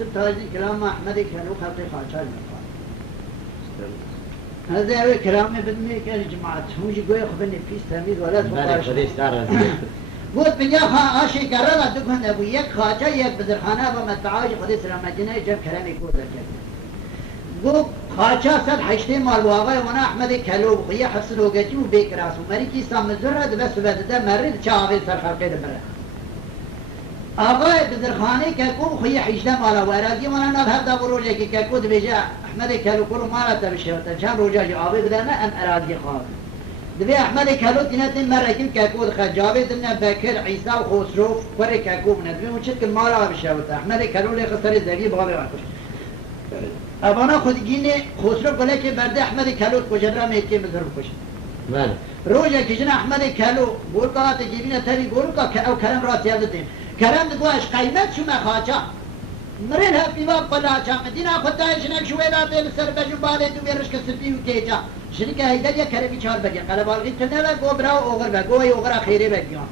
سب تاجی کلام احمد کلو خلق خاچال میخواد هذا هو كلام ابن ميك الجماعة هم يقول خبني فيس تميز ولا تقارش قلت بنيا خاشي قرر دكان ابو يك خاجه يك بدرخانه ومتعاج خدي سلام مدينه جاب كلامي كود قلت خاجه صد حشتي مال واقع وانا احمد كلو خويا حسن وقتي وبيك راس ومري كي سام زرد بس بده مرد چاوي سر خلقه دمره آقای بدرخانه که کوم خوی حجده مالا ورازی وانا نال هر دو روزه که کود بیجا احمد کلو کلو مالا تبشه تا چند روزه جو آبی بدنه ام ارادی خواه دبی احمد کلو تینت مرکیم که کود خجابه دنه بکر عیسی و خسرو کره که کوم ندبی اون چند که مالا بشه تا احمد کلو لی خسر زگی باقی وقتش ابانا خودگینه خسرو گله که برده احمد کلو کجرا میکی مزر بکشه روزه که جن احمد کلو گورکات جیبینه تری گورکا که او کرم راست یادتیم کرم دگوش قیمت شو مخاچا مرین هفتی واب قلاچا مدینا خدایش نکشوه داته بسر بجو باله تو بیرش که سپی و کیجا شنکه هیدر یا کرمی چار بگی قلبالغی تنه و گو برا و اوغر بگو و اوغر خیره بگیان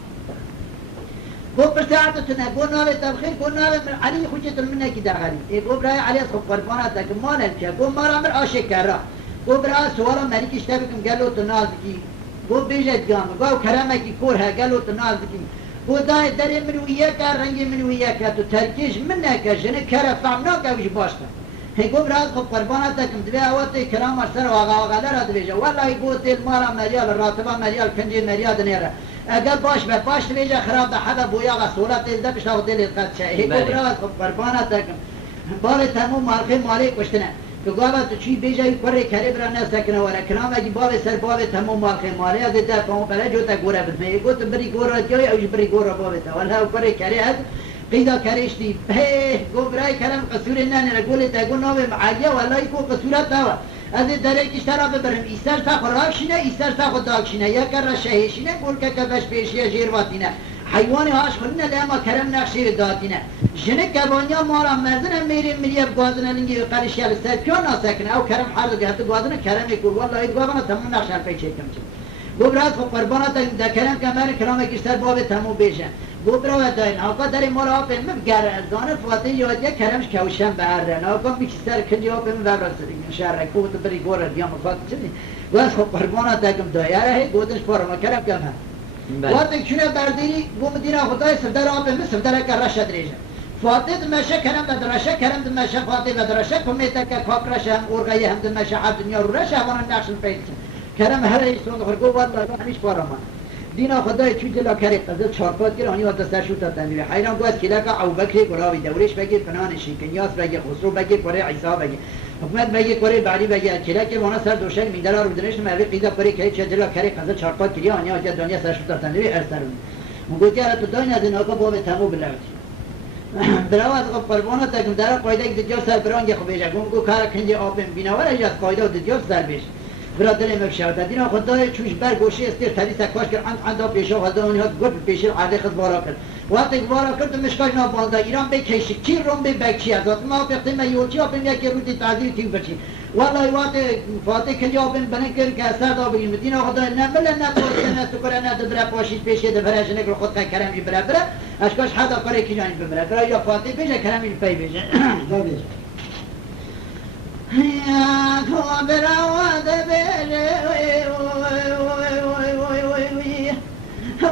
گو پرساعت تنه گو ناله تبخیر گو ناله علی خوشت المنه کی داخلی ای گو برای علی از خوب قربانات که مانه که گو مارا مر آشه کرا گو برای سوالا مریکش تبکم گلو تناز کی گو بیجت گام گو کرمه کی کور ها گلو تناز کی خدای دری منویه که رنگی منویه که تو ترکیش من نکشنه کره فهمنا که ویش باشته هنگو براز خب قربانت دکم دوی آواتی کرام سر واقع لرا دویجه والله گوتی المارا مریال راتبا مریال کنجی مریال دنیره اگر باش به باش دویجه خراب ده حدا بویا و سولت دیده بشتا و دلیت قد شه هنگو براز خب قربانت دکم بال تموم مالخی مالی کشتنه که گوه تو چی بیجایی کره کری برا نستکنه وره کنام اگی باب سر باب تموم مالخی مالی از ده پامو بله جو تا گوره بدمه گوت بری گوره جای اوش بری گوره باب تا والله کره کری هد قیدا کریش دی هی گو برای کلم قصور ننه گوله تا گو نام معالیه والله کو قصورت داوه از دره کشترا ببرم ایستر تا خراکشینه ایستر تا خداکشینه یا کر شهیشینه گول که کبش پیشیه جیرواتینه حیوانی هاش خلینه لیما کرم نقشیر داتینه جنه کبانیا مارا مزنه میریم میریب گازنه لنگی قرشی بسر پیان ناسکنه او کرم حال گهت گازنه کرمی کل والله اید گوابانا تمام نقشر پیچه کم چه گوبرات خب قربانا تا کرم کمر کلام کشتر باب تمام بیشه گوبرا داین آقا داری مارا آپیم مبگر زانه فاتی یادیه کرمش کوشم بهرن آقا بیشتر کنجی آپیم وبرسدیم شهر کوت بری گوره دیام فاتی چنی گوز خب قربانا تا کم دایره گودش پارما کرم کم هم وقتی چونه بردی گم دینا خدای سردار آب مثل سردار کرش دریجه فاطمه دمشه کرم بدرشه کرم دمشه فاطمه بدرشه کمیته که کاکرشه هم اورگایی هم دمشه حب دنیا رو رشه وانا نقشن پیچه کرم هر ایستون خرگو والله همیش پارمان دینا خدای چوی دلا کری قزل چارپات گیر آنی وقت سرشو تا تنبیه حیران گوز کلکا او بکری گلاوی دورش بگیر فنانشی کنیاس بگیر خسرو بگیر کره عیسا بگیر حکومت بگیر کره بعدی بگیر کلک وانا سر دوشک میدلا رو بدنش موی قیدا کره کری چه دلا کری قزل چارپات گیری آنی آجا دنیا سرشو تا تنبیه ارسرون مگو که تو دای ندن آقا باب تمو بلوتی براو از قربانا تکم در قاعده یک دیگر سر برانگی خوبیشه گو کار کنجی آبم بیناور از قاعده و دیگر سر بیش برادر مفشاوده دینا خدای چوش بر گوشه استیر تریس کاش کرد عند پیشو خدا اونها گفت پیشو عادی خود بارا کرد وقتی بارا کرد مشکل نابالده ایران به کیش کی روم به بکچی از ما وقتی ما یوچی اپن یک روتی تعدیل تیم بچی والله وقتی فاتح کنجا اپن بنن کرد که اثر دا بگیم دینا خدای نمل نپوشن سکر نه دبر پاشید پیشه دبرش نکر خود که کرمی بره بره اشکاش حدا کاری کی جانی بره بره یا فاتح بشه کرمی پی بشه یا تو براواد بره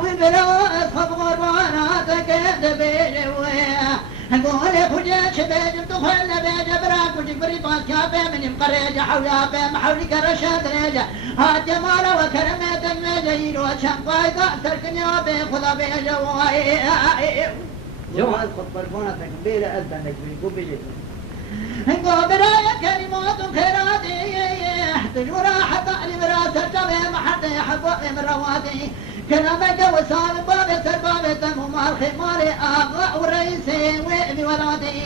وی براواد خب قربانات کد بره قول خجا شباجم تخل بيجا براك وجبري طاس كافي من مقريجا حولها بهم حولك رشاد ريجا هات جمالا وكرمات المجايل وشم قايدة تركني وبي خذا بيجا جوال خط بالفونة تكبيرة أدى نجبري قو بيجي قو برايا كلمات خيراتي تجورا حتى لمراسة جبه حتى يحبوا من رواتي كلامك وسام باب سرباب تمام الخمار اغا ورئيسي وابي ولادي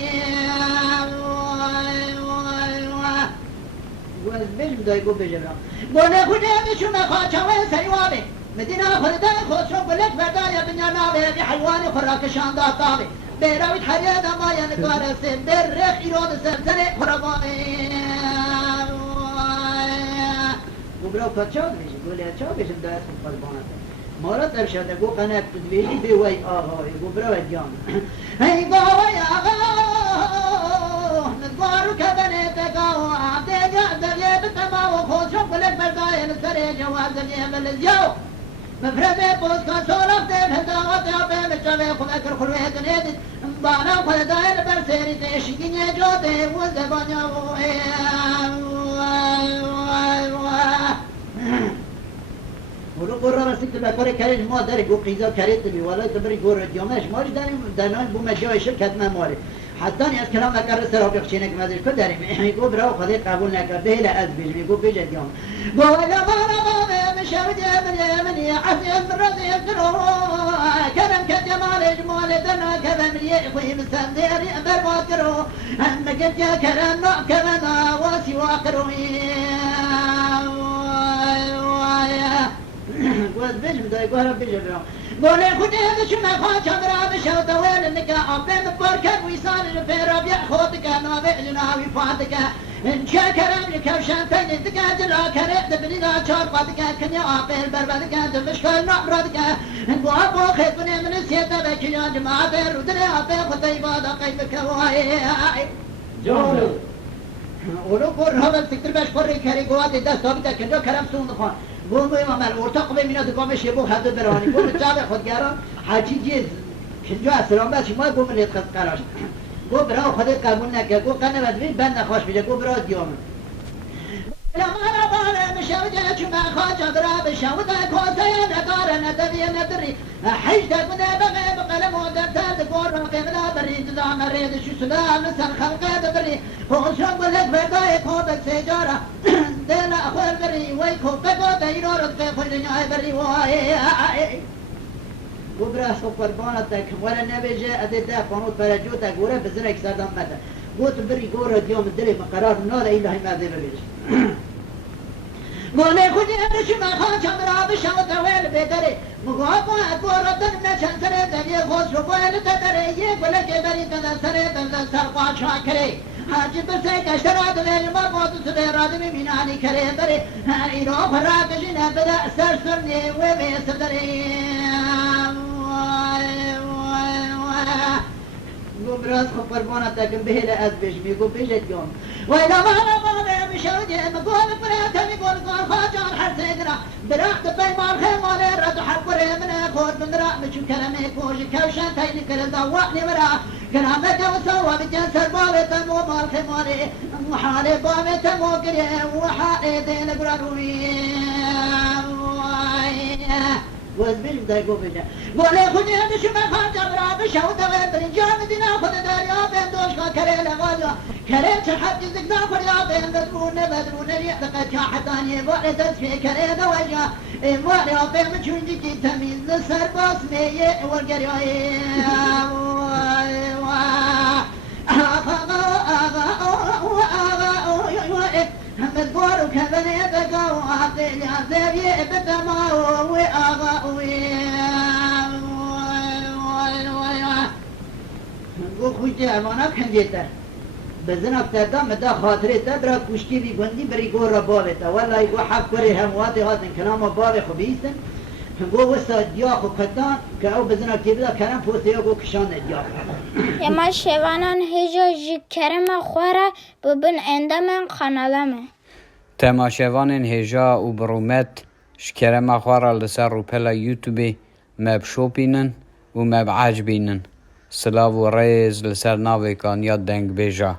قول بيش بدا يقول بجرا قول خدي بشو ما خاطا وسيوابي مدينة خردان خسرو بلك بدايا بنيا نابي بحيواني خراك شاندا طابي بيراوي حريا ما ينقار سن برخ ايراد سرسري خرباني وبراو فتشاد بيش قول يا تشاد بيش بدا اسم قلبانه مارا ترشده گو قنات تدویجی به وی آقای گو برای جان ای بای آقا سر جواز اليمن الزيو مفرده بوز كان سولف دين هداغت يا بين الجميع خذك الخلوية دنيد مبانا خذ داين برسيري تيشكين يجودي وزبان ولو قرر رسيت بكره كاريج ما داري قو قيزا كاريت بي ولا تبري قرر ديومش ماش داري دانان بو مجاوي شركت ما موري حتى از کلام نکرد سر آبی خشینه که مزیش که داریم میگو برای خودی قبول نکرده هیله از بیش میگو بیجه دیام گوه لبانا مشاود یمنی عفی از برازی اکرو کرم که جمال جمال دنا کرم خوی مسندیری برباد کرو هم کت یا کرم نا کرم واسی واقروی گوه بیش میدای گوه را بیجه بیام قولي خدي هذا شو ما خاش امرا بشو طويل انك عبين بركب ويصال الفيرا بياخذك انا بيعلنا ويفاتك ان شكرم لك وشانتين انت جلا كريت بني لا شربتك كنيا عبين بربدك انت مشكل نعرضك ان ابو خيبني من السيده بك يا جماعه بيرودني عبين خطيبه دقيبك واي جولو ولو قر هذا تكتب باش قري كاري قوات دست ثابته كنجا كرم سون خان قوم عمل ارتق به مینا دکان بشه بو حد برانی قوم جاب خودگران حاجی جز کنجا اسلام بس ما قوم لیت خد قراش گو برا خود قبول نکرد گو قنه بدوی بند نخواش بیده گو برا دیام لما نباله مشوجه چما خواجه برا بشوده کوسه نداره نداری نداری حجده کنه بغه بقلم و دفتر دکور رو قیمنا بری انتظام رید شو سلام نسان خلقه دبری خوشم بلد بردای کوبک سیجاره دل اخوال بری وی کوبک و دیرو رد خوش دنیای بری وای گبره سو قربانت تک ولا نبیجه ادی ده قانون فرجو تک گوره بزنک سردم مده گوت بری گوره دیوم دلی مقرار ناله الهی مده ببیش مونه خودی ادشی مخان چمرا بشم دویل بدره مگاه گوره دن نچن سره دنی خوش رو باید تدره یک بلکه بری تدن سره تدن سر قاچا کره حاجی بسه کشتر آدمیل ما بود سده رادمی مینانی کره بره ایرو فراکشی نبده سر سرنی و بیست دره براز خو قربانت تکم بهله از بیش میگو بیشت گم ویلا ما مشاودی مگول برات میگول کار خاجان هر سگرا برات پیمان خمال رد حق من خود من را مچو کلمه کوش کوشن تاین کل دوانی مرا كلامك وسوى بجسر بابت مو مال خمالي وحالي بابت مو كري وحالي دين قرروي وزبيش بداي قو بيجا قولي خوني هذا شو ما خان جبرا بشاو دوين برنجان دينا خود داريا بين دوشكا كري لغاجا كري تحب جزك داخل يا بين بدرون يحدقت يا حتاني بولي تسفي كري دوجا موالي يا بين مجون جيجي تميز لسر باسمي والقريا محمد بورو كبني بقى وعطيني عذابي بتما وآغاوي گو خوشتی امانا کنجیتر بزنک تردام مدا خاطره تبرا کشتی بی گندی بری گو را باویتا والله گو حق کری همواتی هاتن کلام باوی خو بیستن گو وستا دیاخو کتان که او بزنک تیبدا کرم پوسته یا گو کشان دیاخو اما شوانان هجا جی کرم خوره ببن اندامن خانالمه تماشاوان هجا و برومت شکرم خوره لسر رو پلا یوتیوبی مب شوپینن و مب عجبینن سلاو و ریز لسر ناوی کان یا دنگ بیجا